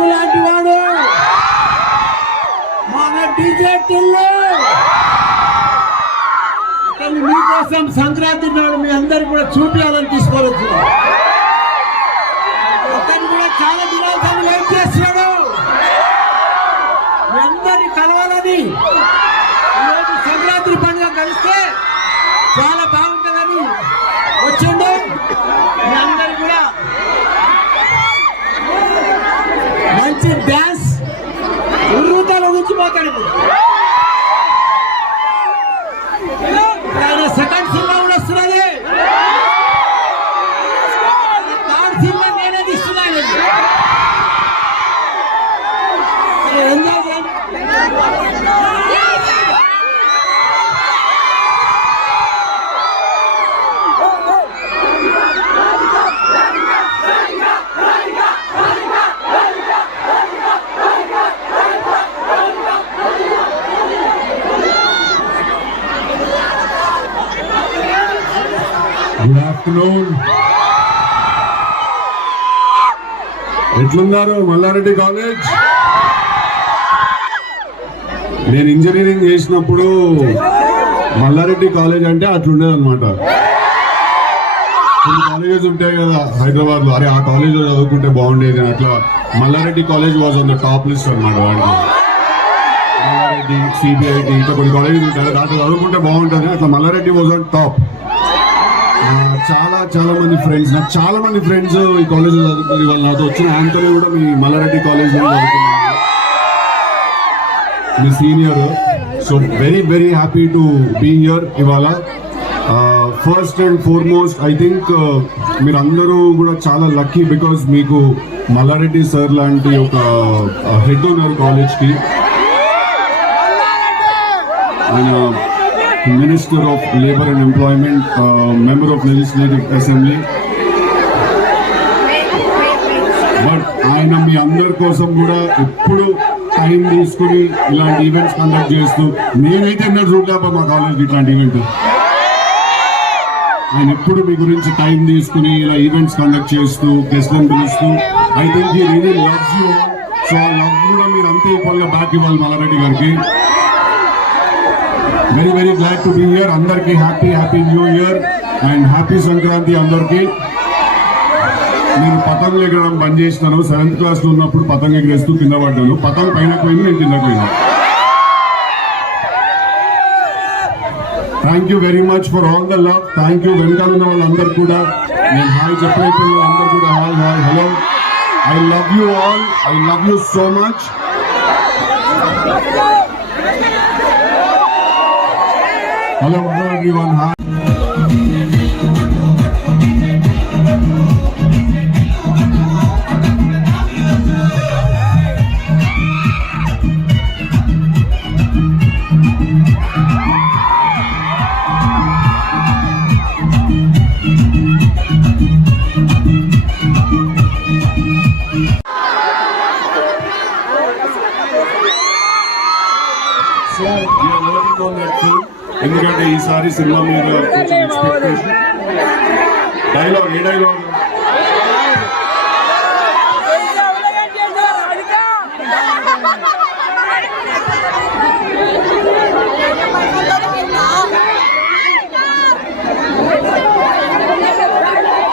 కొడుకు లాంటి వాడు మన డీజే టిల్లు. మీకోసం సంక్రాంతి నాడు మీ అందరు కూడా చూపించాలని తీసుకోవచ్చు. అతను కూడా చాలా దినాలు ఏం చేస్తున్నాడు మీ అందరినీ కలవాలని, ఈరోజు సంక్రాంతి పండుగ కలిస్తే చాలా బాగుంటుందని వచ్చిండు. మీ అందరు కూడా మంచి డ్యాన్స్ ఉర్రూతలో ఉంచిపోతాడు. సెకండ్ సినిమా కూడా వస్తున్నది. థర్డ్ సినిమా నేనే తీస్తున్నాను. ఎంజాయ్ చేయండి. Good afternoon. ఎట్లున్నారు మల్లారెడ్డి కాలేజ్? నేను ఇంజనీరింగ్ చేసినప్పుడు మల్లారెడ్డి కాలేజ్ అంటే అట్లుండేది అనమాట. కొన్ని కాలేజెస్ ఉంటాయి కదా హైదరాబాద్ లో, అరే ఆ కాలేజ్ లో చదువుకుంటే బాగుండేది అని. అట్లా Malla Reddy college was on the top list అనమాట. వాడికి మల్లారెడ్డి, సిబిఐటి, ఇట్లా కొన్ని కాలేజెస్ ఉంటాయి, దాంట్లో చదువుకుంటే బాగుంటుంది. అట్లా మల్లారెడ్డి వాజ్ ఆన్ టాప్. చాలా మంది ఫ్రెండ్స్, నాకు చాలా మంది ఫ్రెండ్స్ ఈ కాలేజ్ లో చదువుకుని, వాళ్ళు నాతో వచ్చిన ఆంటోనీ కూడా మీ మల్లారెడ్డి కాలేజ్ లో చదువుకున్నాను, మీ senior. So very happy to be here ఇవాళ. First and foremost I think మీరందరూ కూడా చాలా లక్కీ, బికాజ్ మీకు మల్లారెడ్డి సార్ లాంటి ఒక హెడ్ ఉన్నారు కాలేజ్కి. ఆయన minister of labour and employment, member of legislative assembly. But ఆయన మీ అందరి కోసం కూడా ఎప్పుడు టైం తీసుకుని ఇలాంటి ఈవెంట్స్ కండక్ట్ చేస్తూ, నేనైతే ఎన్నో చూడలేపా మా కాలేజ్కి ఇట్లాంటి ఈవెంట్. ఆయన ఎప్పుడు మీ గురించి టైం తీసుకుని ఇలా ఈవెంట్స్ కండక్ట్ చేస్తూ గెస్ట్లను పిలుస్తూ, I think he really loves you. So ఆ లవ్ కూడా మీరు అంతే ఈక్వల్ గా బ్యాక్ ఇవ్వాలి మల్లారెడ్డి గారికి. Very glad to be here. అందరికి happy new year and happy Sankranti అందరికి. నేను పతంగులు ఎగరడం బంద్ చేసినాను. 7th క్లాస్ లో ఉన్నప్పుడు పతంగ ఎగరేస్తూ కింద పడ్డాను. పతంగ పైన పోయింది, నేను కింద పోయినా. Thank you very much for all the love. Thank you. వెనకాల ఉన్న వాళ్ళందరూ కూడా నేను హాయ్ చెప్పలేకపోయిన వాళ్ళందరూ కూడా hi hello. I love you all. I love you so much. Hello everyone. Hi. So we are working on that film. ఎందుకంటే ఈసారి సినిమా మీద కొంచెం ఎక్స్పెక్టేషన్. డైలాగ్ ఏ డైలాగ్?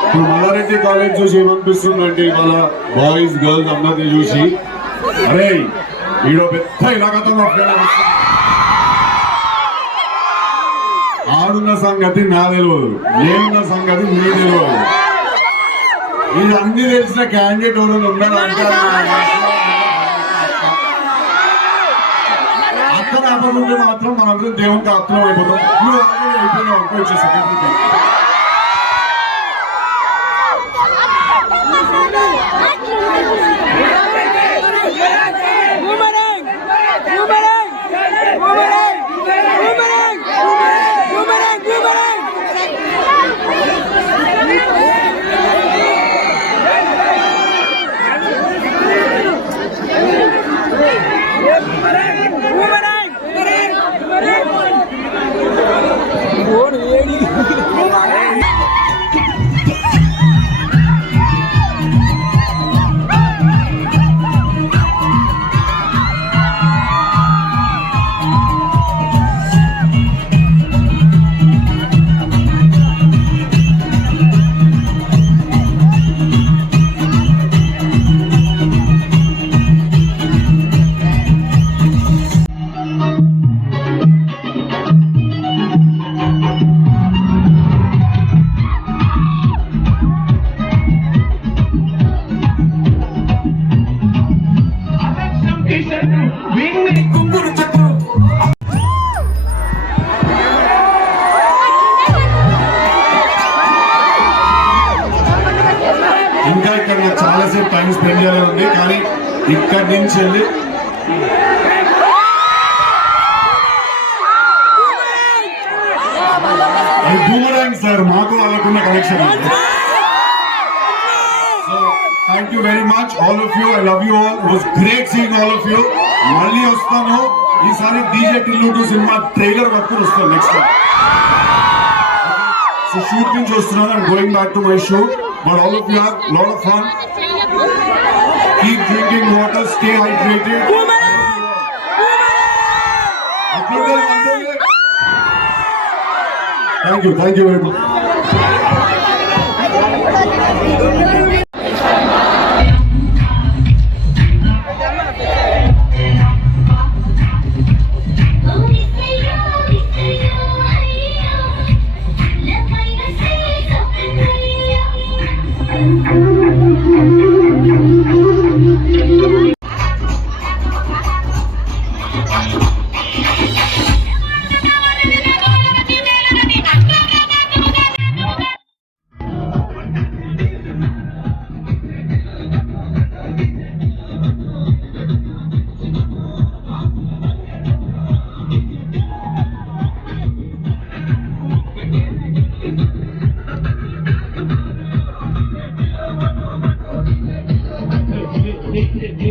ఇప్పుడు మల్లారెడ్డి కాలేజ్ చూసి ఏమనిపిస్తుందంటే, ఇవాళ బాయ్స్ గర్ల్స్ అందరినీ చూసి, అరే ఈడో పెద్ద ఇలాగతం ఆడున్న సంగతి నా తెలియదు, నేనున్న సంగతి నీ తెలియదు. ఇది అన్ని తెలిసిన క్యాండిడేట్ ఎవరైనా ఉన్నారంటే అక్కడ ఆపకుంటే మాత్రం మనందరం దేవునికి ఆత్మం అయిపోతాం. నువ్వు అయిపోయినావు అనుకో, వచ్చే సెక్రటరీకి. What ఇంకా చాలాసేపు టైం స్పెండ్ చేయాలని ఉంది, కానీ ఇక్కడి నుంచి వెళ్ళి అది బూమరాంగ్ సార్, మాకు వాళ్ళకున్న connection. So thank you very much all of you, I love you all, it was great seeing all of you. మళ్ళీ వస్తాను, ఈసారి డీజే టిల్లు 2 సినిమా ట్రైలర్ పట్టుకుని వస్తాను నెక్స్ట్ టైం. సో షూట్ నుంచి వస్తున్నాను, I'm going back to my shoot, but all of you have lot of fun. Keep drinking water, stay hydrated. Thank you very much. Thank you.